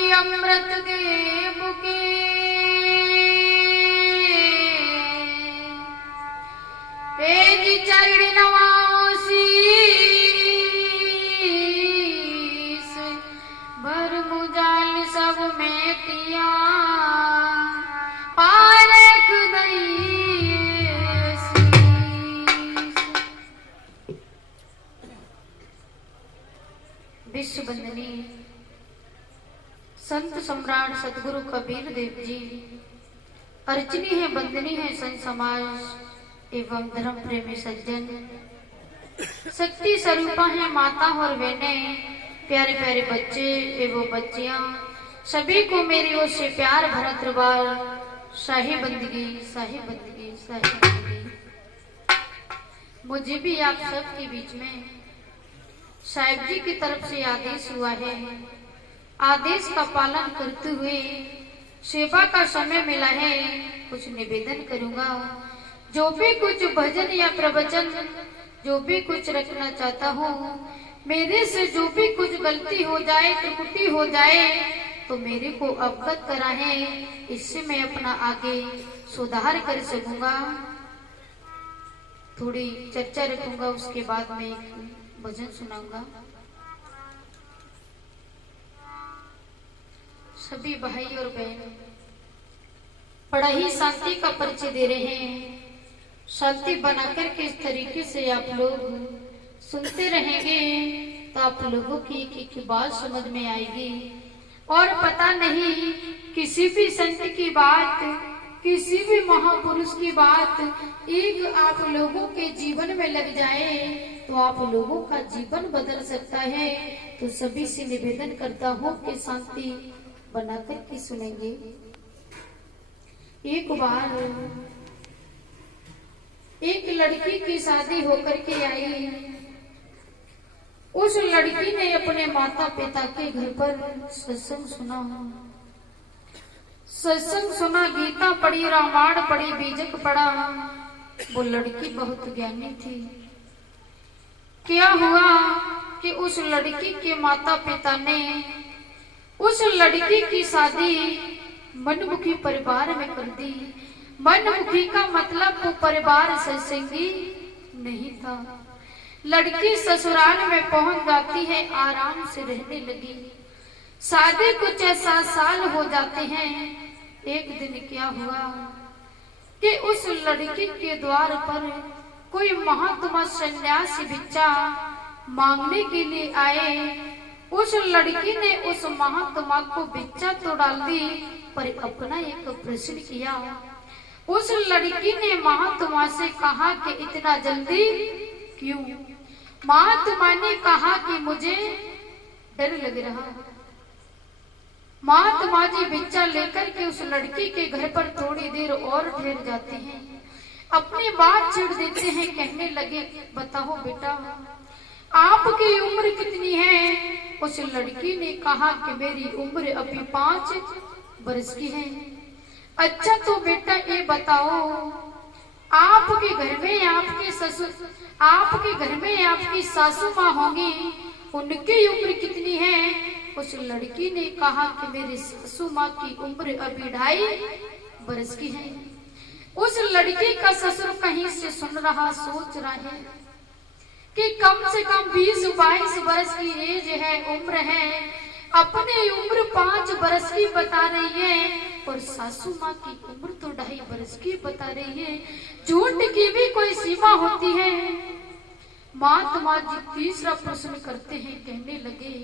पूरी अमृत देव के पेज चरण नवाओ शीस भर मुजाल सब में तिया पालक दई शीस। विश्व वंदनीय संत सम्राट सदगुरु कबीर देव जी अर्चनी है, वंदनी है संत समाज एवं धर्म प्रेमी सज्जन, शक्ति स्वरूपा है माता और बहने, प्यारे प्यारे बच्चे एवं बच्चियां, सभी को मेरी ओर से प्यार भरा दरबार शाही बंदगी शाही बंदगी शाही बंदगी। मुझे भी आप सब के बीच में साहिब जी की तरफ से आदेश हुआ है, आदेश का पालन करते हुए सेवा का समय मिला है, कुछ निवेदन करूंगा। जो भी कुछ भजन या प्रवचन जो भी कुछ रखना चाहता हूँ, मेरे से जो भी कुछ गलती हो जाए त्रुटि हो जाए तो मेरे को अवगत कराए, इससे मैं अपना आगे सुधार कर सकूंगा। थोड़ी चर्चा रखूंगा, उसके बाद में एक भजन सुनाऊंगा। सभी भाई और बहन बड़ा ही शांति का परिचय दे रहे हैं। शांति बनाकर के इस तरीके से आप लोग सुनते रहेंगे तो आप लोगों की एक बात समझ में आएगी। और पता नहीं किसी भी संत की बात, किसी भी महापुरुष की बात एक आप लोगों के जीवन में लग जाए तो आप लोगों का जीवन बदल सकता है। तो सभी से निवेदन करता हूँ कि शांति बनाकर के सुनेंगे। एक बार एक लड़की की शादी होकर के आई। उस लड़की ने अपने माता पिता के घर पर सत्संग सुना, गीता पढ़ी, रामायण पढ़ी, बीजक पढ़ा। वो लड़की बहुत ज्ञानी थी। क्या हुआ कि उस लड़की के माता पिता ने उस लड़की की शादी मनमुखी परिवार में कर दी। मनमुखी का मतलब वो परिवार सत्संगी नहीं था। लड़की ससुराल में पहुंच जाती है, आराम से रहने लगी। शादी कुछ 7 साल हो जाते हैं। एक दिन क्या हुआ कि उस लड़की के द्वार पर कोई महात्मा सन्यासी भिक्षा मांगने के लिए आए। उस लड़की ने उस महात्मा को भिक्षा तो डाल दी, पर अपना एक प्रश्न किया। उस लड़की ने महात्मा से कहा कि इतना जल्दी क्यों? महात्मा ने कहा कि मुझे डर लग रहा। महात्मा जी भिक्षा लेकर के उस लड़की के घर पर थोड़ी देर और ठहर जाते हैं, अपनी बात छेड़ देते हैं। कहने लगे, बताओ बेटा आपकी उम्र कितनी है? उस लड़की ने कहा कि मेरी उम्र अभी 5 वर्ष की है। अच्छा तो बेटा ये बताओ आपके घर में आपकी सासू माँ होंगी, उनकी उम्र कितनी है? उस लड़की ने कहा कि मेरी सासू माँ की उम्र अभी 2.5 वर्ष की है। उस लड़की का ससुर कहीं से सुन रहा, सोच रहा है कि कम से कम 20-22 वर्ष की एज है, उम्र है। अपनी उम्र 5 वर्ष की बता रही है और सासू माँ की उम्र तो 2.5 वर्ष की बता रही है। झूठ की भी कोई सीमा होती है। महात्मा जी तीसरा प्रश्न करते हैं। कहने लगे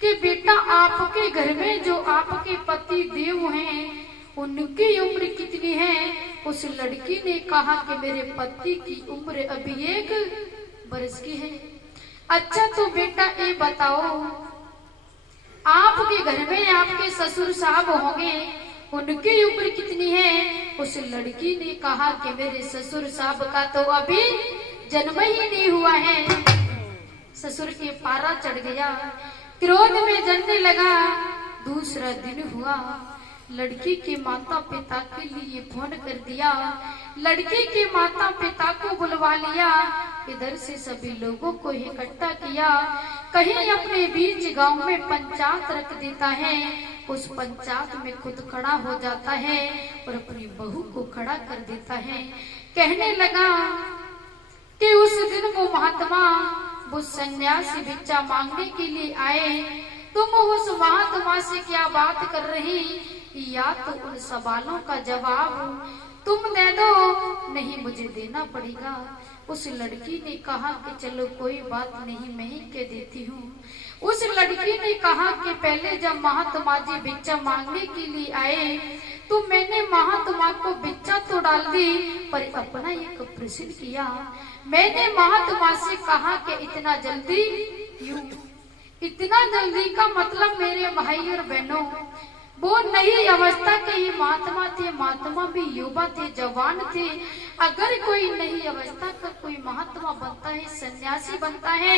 कि बेटा आपके घर में जो आपके पति देव हैं उनकी उम्र कितनी है? उस लड़की ने कहा कि मेरे पति की उम्र अभी 1 वर्ष की है। अच्छा तो बेटा ये बताओ आपके घर में आपके ससुर साहब होंगे, उनकी उम्र कितनी है? उस लड़की ने कहा कि मेरे ससुर साहब का तो अभी जन्म ही नहीं हुआ है। ससुर के पारा चढ़ गया, क्रोध में जलने लगा। दूसरा दिन हुआ, लड़की के माता पिता के लिए फोन कर दिया। लड़की के माता पिता को बुलवा लिया। इधर से सभी लोगों को इकट्ठा किया। कहीं अपने बीच गांव में पंचायत रख देता है उस पंचायत में खुद खड़ा हो जाता है और अपनी बहू को खड़ा कर देता है। कहने लगा कि उस दिन वो महात्मा वो सन्यासी भिक्षा मांगने के लिए आए, तुम उस महात्मा से क्या बात कर रही, या तो उन सवालों का जवाब तुम दे दो, नहीं मुझे देना पड़ेगा। उस लड़की ने कहा कि चलो कोई बात नहीं, मैं ही कह देती हूँ। उस लड़की ने कहा कि पहले जब महात्मा जी भिक्षा मांगने के लिए आए तो मैंने महात्मा को भिक्षा तो डाल दी, पर अपना एक प्रश्न किया। मैंने महात्मा से कहा कि इतना जल्दी क्यों? इतना जल्दी का मतलब मेरे भाई और बहनों, वो नई अवस्था के ही महात्मा थे। महात्मा भी युवा थे, जवान थे। अगर कोई नई अवस्था का कोई महात्मा बनता है, सन्यासी बनता है,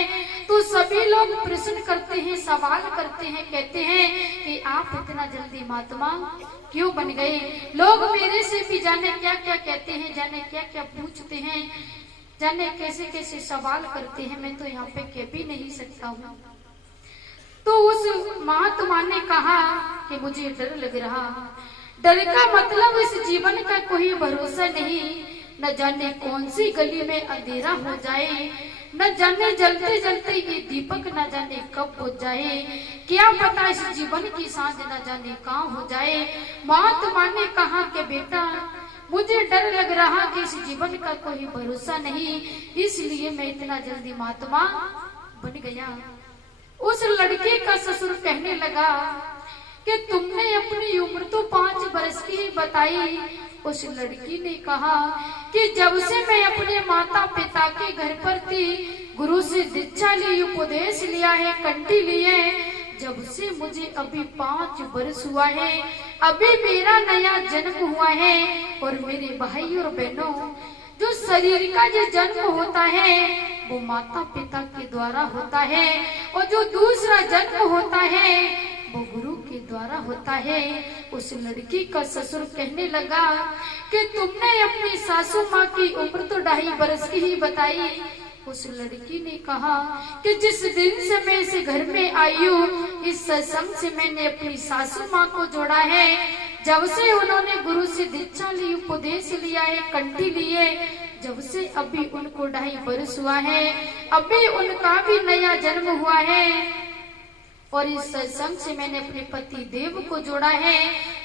तो सभी लोग प्रश्न करते हैं, सवाल करते हैं, कहते हैं कि आप इतना जल्दी महात्मा क्यों बन गए। लोग मेरे से भी जाने क्या क्या कहते हैं, जाने क्या क्या पूछते हैं, जाने कैसे कैसे सवाल करते हैं, मैं तो यहाँ पे कह भी नहीं सकता हूँ। तो उस महात्मा ने कहा कि मुझे डर लग रहा। डर का मतलब इस जीवन का कोई भरोसा नहीं, न जाने कौन सी गली में अंधेरा हो जाए, न जाने जलते जलते ये दीपक न जाने कब बुझ जाए, क्या पता इस जीवन की सांझ न जाने कहाँ हो जाए। महात्मा ने कहा कि बेटा मुझे डर लग रहा कि इस जीवन का कोई भरोसा नहीं, इसलिए मैं इतना जल्दी महात्मा बन गया। उस लड़के का ससुर कहने लगा कि तुमने अपनी उम्र तो 5 वर्ष की ही बताई। उस लड़की ने कहा कि जब से मैं अपने माता पिता के घर पर थी, गुरु से दीक्षा ली, उपदेश लिया है, कंठी ली है, जब से मुझे अभी 5 वर्ष हुआ है, अभी मेरा नया जन्म हुआ है। और मेरे भाई और बहनों, जो शरीर का जो जन्म होता है वो माता पिता के द्वारा होता है, और जो दूसरा जन्म होता है वो गुरु के द्वारा होता है। उस लड़की का ससुर कहने लगा कि तुमने अपनी सासू माँ की उम्र तो 2.5 वर्ष की ही बताई। उस लड़की ने कहा कि जिस दिन से मैं इस घर में आई हूँ, इस सत्संग से मैंने अपनी सासू माँ को जोड़ा है। जब से उन्होंने गुरु से दीक्षा ली, उपदेश लिया है, कंठी ली है, जब से अभी उनको 2.5 वर्ष हुआ है, अभी उनका भी नया जन्म हुआ है। और इस सत्संग से मैंने अपने पति देव को जोड़ा है।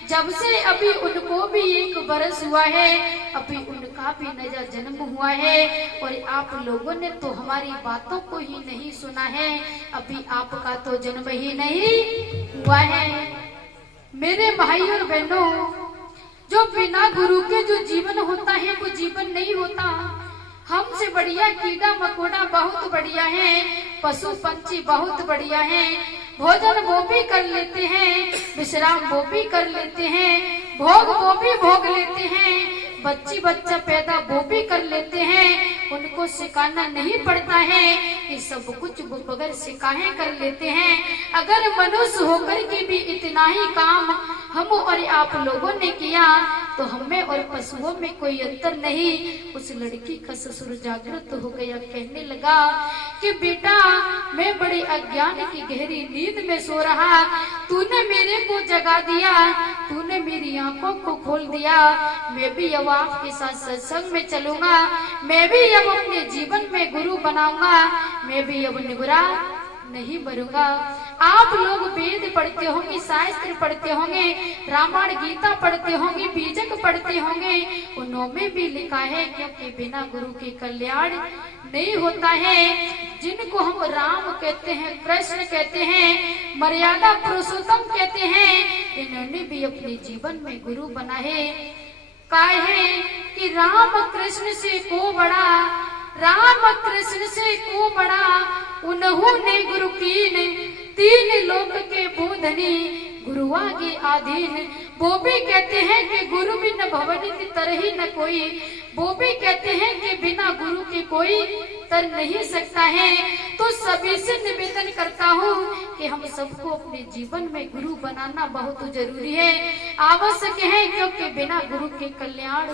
जब से अभी उनको भी 1 वर्ष हुआ है, अभी उनका भी नया जन्म हुआ है। और आप लोगों ने तो हमारी बातों को ही नहीं सुना है, अभी आपका तो जन्म ही नहीं हुआ है। मेरे भाई और बहनों, जो बिना गुरु के जो जीवन होता है वो जीवन नहीं होता। हमसे बढ़िया कीड़ा मकोड़ा बहुत बढ़िया है, पशु पंछी बहुत बढ़िया है, भोजन वो भी कर लेते हैं, विश्राम वो भी कर लेते हैं, भोग वो भी भोग लेते हैं, बच्ची बच्चा पैदा वो भी कर लेते हैं। उनको सिखाना नहीं पड़ता है, ये सब कुछ वो बगैर सिखाए कर लेते हैं। अगर मनुष्य होकर के भी इतना ही काम हम और आप लोगों ने किया तो हमें और पशुओं में कोई अंतर नहीं। उस लड़की का ससुर जागृत हो गया, कहने लगा कि बेटा मैं बड़े अज्ञान की गहरी नींद में सो रहा, तूने मेरे को जगा दिया, तूने मेरी आंखों को खोल दिया। मैं भी अब आपके साथ सत्संग में चलूंगा, मैं भी अब अपने जीवन में गुरु बनाऊंगा, मैं भी अब निगुरा नहीं मरूंगा। आप लोग वेद पढ़ते होंगे, शास्त्र पढ़ते होंगे, रामायण गीता पढ़ते होंगे, बीजक पढ़ते होंगे, उनमें भी लिखा है क्योंकि बिना गुरु के कल्याण नहीं होता है। जिनको हम राम कहते हैं, कृष्ण कहते हैं, मर्यादा पुरुषोत्तम कहते हैं, इन्होंने भी अपने जीवन में गुरु बना है। कहा है कि राम कृष्ण से को बड़ा, राम कृष्ण से को बड़ा, उन्होंने गुरु कीन, 3 लोक के बोधनी, गुरु आगे आधीन। वो भी कहते हैं कि गुरु बिन भवन की तरह ही न कोई, वो भी कहते हैं कि बिना गुरु के कोई तर नहीं सकता है। तो सभी से निवेदन करता हूँ कि हम सबको अपने जीवन में गुरु बनाना बहुत जरूरी है, आवश्यक है, क्योंकि बिना गुरु के कल्याण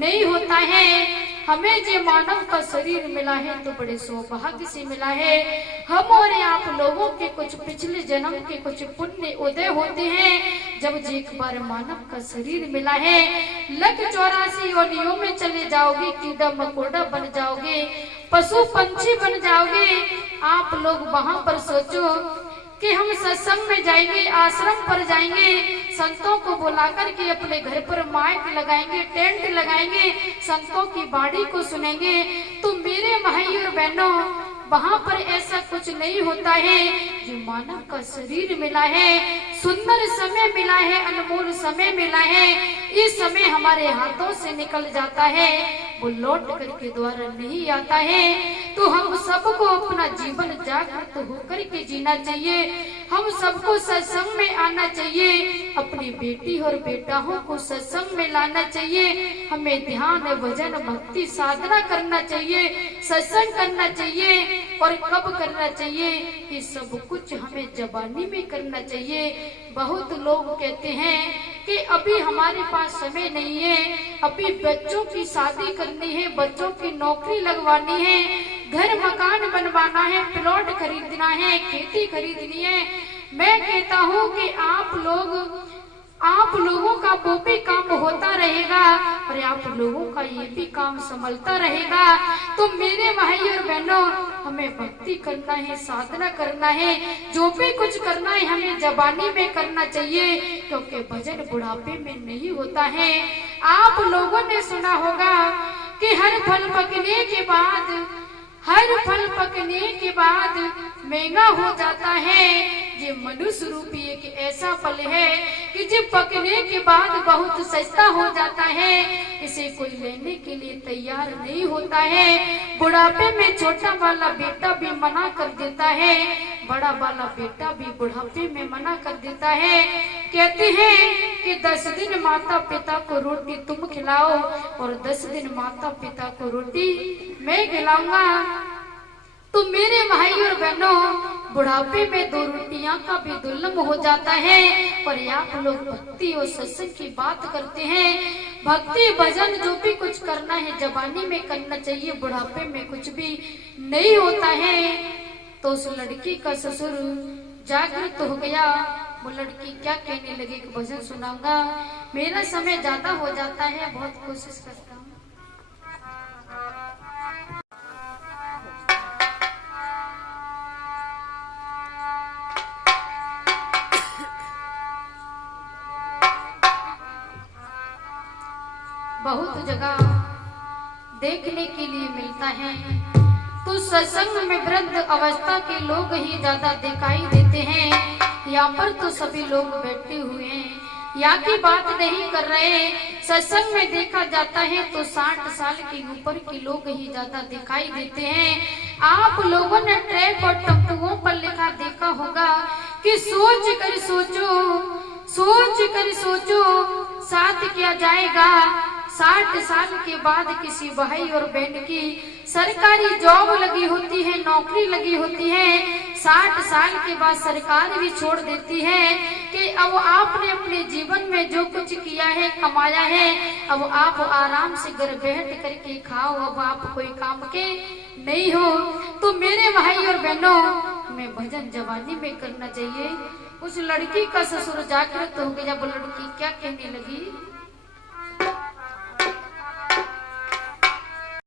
नहीं होता है। हमें जो मानव का शरीर मिला है तो बड़े सौभाग्य से मिला है। हम और आप लोगों के कुछ पिछले जन्म के कुछ पुण्य उदय होते हैं। जब एक बार मानव का शरीर मिला है, लग 84 योनियों में चले जाओगे, कीड़ा मकोड़ा बन जाओगे, पशु पंछी बन जाओगे। आप लोग वहां पर सोचो कि हम सत्संग में जाएंगे, आश्रम पर जाएंगे, संतों को बुलाकर के अपने घर पर माइक लगाएंगे, टेंट लगाएंगे, संतों की बाणी को सुनेंगे। तो मेरे भाई और बहनों, वहां पर ऐसा कुछ नहीं होता है। जो मानव का शरीर मिला है, सुंदर समय मिला है, अनमोल समय मिला है, इस समय हमारे हाथों से निकल जाता है, वो लौट करके द्वारा नहीं आता है। तो हम सबको अपना जीवन जागृत होकर के जीना चाहिए। हम सबको सत्संग में आना चाहिए, अपनी बेटी और बेटाओं को सत्संग में लाना चाहिए। हमें ध्यान, भजन, भक्ति, साधना करना चाहिए, सत्संग करना चाहिए। और कब करना चाहिए? ये सब कुछ हमें जवानी में करना चाहिए। बहुत लोग कहते हैं कि अभी हमारे पास समय नहीं है, अभी बच्चों की शादी करनी है, बच्चों की नौकरी लगवानी है, घर मकान बनवाना है, प्लॉट खरीदना है, खेती खरीदनी है। मैं कहता हूँ कि आप लोगों का वो भी काम होता रहेगा और आप लोगों का ये भी काम संभलता रहेगा। तो मेरे भाई और बहनों, हमें भक्ति करना है, साधना करना है, जो भी कुछ करना है हमें जवानी में करना चाहिए, क्योंकि भजन बुढ़ापे में नहीं होता है। आप लोगों ने सुना होगा कि हर फल पकने के बाद महंगा हो जाता है। ये मनुष्य रूपी एक ऐसा फल है कि जो पकने के बाद बहुत सस्ता हो जाता है, इसे कोई लेने के लिए तैयार नहीं होता है। बुढ़ापे में छोटा वाला बेटा भी मना कर देता है, बड़ा वाला बेटा भी बुढ़ापे में मना कर देता है। कहते हैं कि 10 दिन माता पिता को रोटी तुम खिलाओ और 10 दिन माता पिता को रोटी मैं खिलाऊंगा। तो मेरे भाई और बहनों, बुढ़ापे में 2 रोटियां का भी दुर्लभ हो जाता है। पर आप लोग भक्ति और सत्संग की बात करते हैं। भक्ति भजन जो भी कुछ करना है जवानी में करना चाहिए, बुढ़ापे में कुछ भी नहीं होता है। तो उस लड़की का ससुर जागृत हो गया। वो लड़की क्या कहने लगी कि भजन सुनाऊंगा। मेरा समय ज्यादा हो जाता है, बहुत कोशिश करता हूँ। बहुत जगह देखने के लिए मिलता है, तो सत्संग में वृद्ध अवस्था के लोग ही ज्यादा दिखाई देते हैं। यहाँ पर तो सभी लोग बैठे हुए हैं, यहाँ की बात नहीं कर रहे। सत्संग में देखा जाता है तो 60 साल के ऊपर के लोग ही ज्यादा दिखाई देते हैं। आप लोगों ने ट्रैक और टप्पुओं पर लिखा देखा होगा कि सोच कर सोचो साथ क्या जाएगा। 60 साल के बाद किसी भाई और बहन की सरकारी जॉब लगी होती है, नौकरी लगी होती है। 60 साल के बाद सरकार भी छोड़ देती है कि अब आपने अपने जीवन में जो कुछ किया है, कमाया है, अब आप आराम से घर बैठ करके खाओ, अब आप कोई काम के नहीं हो। तो मेरे भाई और बहनों, हमें भजन जवानी में करना चाहिए। उस लड़की का ससुर जागृत हो गया। वो लड़की क्या कहने लगी?